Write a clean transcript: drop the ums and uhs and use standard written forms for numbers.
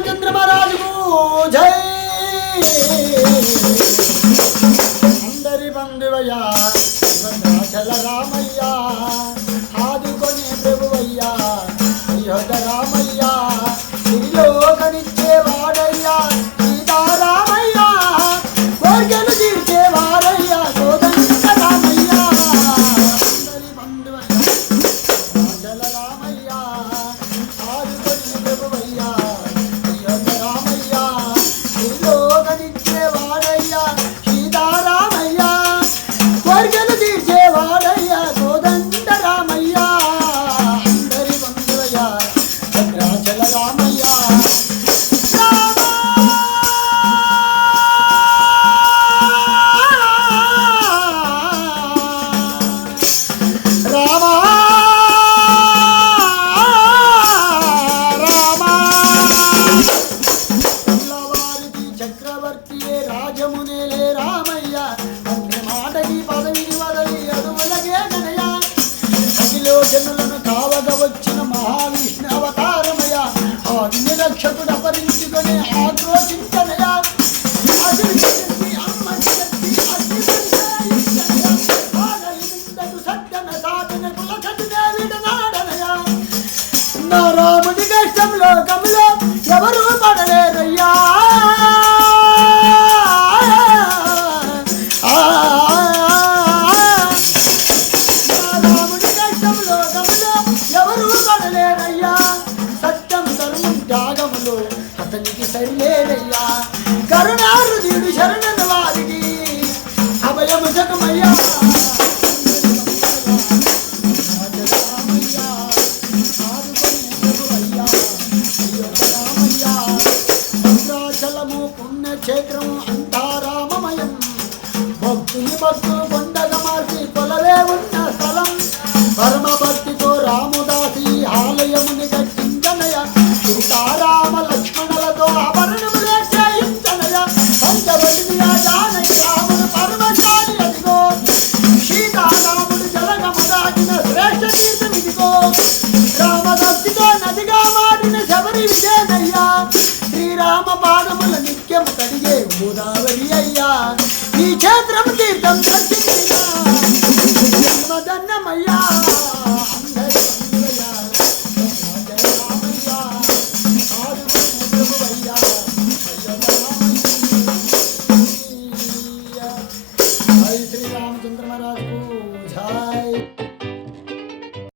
రామచంద్ర మహారాజుకు జై. అందరి బంధువయ్యా భద్రాచల రామయ్యా, ఆదుకొని ప్రభువయ్యా అయోధ్య రామయ్యా, లోకనిచ్చేవాడయ్యా సీతారామయ్యా, కోరికలు తీర్చేవాడయ్యా కోదండ రామయ్యా. అందరి బంధువయ్యా భద్రాచల రామయ్యా, ఆదుకొని ప్రభువయ్యా అయోధ్య రామయ్యా, లోకనిచ్చేవాడయ్యా సీతారామయ్యా, కోరికలు తీర్చేవాడయ్యా కోదండ రామయ్యా. అందరి బంధువయ్యా భద్రాచల రామయ్యా. రామ రామ పిల్లవారికి చక్రవర్తియే రాజమునేలే రామయ్య, అన్ని మాటకి పదవిని వదలి అడుగులగే గనయ, అదిలో జనులను కావగ వచ్చిన మహావిష్ణు అవతారమయ, ఆదిని రక్షకుడు అపరించుకొని ఆక్రోశించనయ, అదిని శక్తి అమ్మని శక్తి అగ్ని సంచాయించనయ, ఆగలి నిందకు సజ్జన సాధన కులసతినే విడనాడనయ. నా రాముడి కష్టం లోకంలో ఎవరు పడలేరయ్యా. రాముడి కష్టం లోకంలో ఎవరు పడలేరయ్యా, సత్యం ధర్మం త్యాగములో అతనికి సరిలేరయ్యా, కరుణాహృదయుడు శరణను వారికి అభయము జగమయ్యా. భద్రాచలము పుణ్యక్షేత్రము అంతా రామమయం, భక్తుని భక్తులు కొండగా మార్చి కొలవే ఉన్న స్థలం, పరమ భక్తితో రాముదాసి ఆలయముని కట్టించనయ, సీతారామ లక్ష్మణులతో ఆభరణములే చేయించనయ, పంచవటిని జానకి రాముడు పరమశాలి అదిగో, సీతారాముడు జలగము దాటిన శ్రేష్ఠ తీర్థం ఇదిగో, రామభక్తితో నదిగా మారిన శబరి విజయనయ్యా, శ్రీరామ పాదముల నిత్యము కడిగే గోదావరి అయ్యా. ఈ క్షేత్రం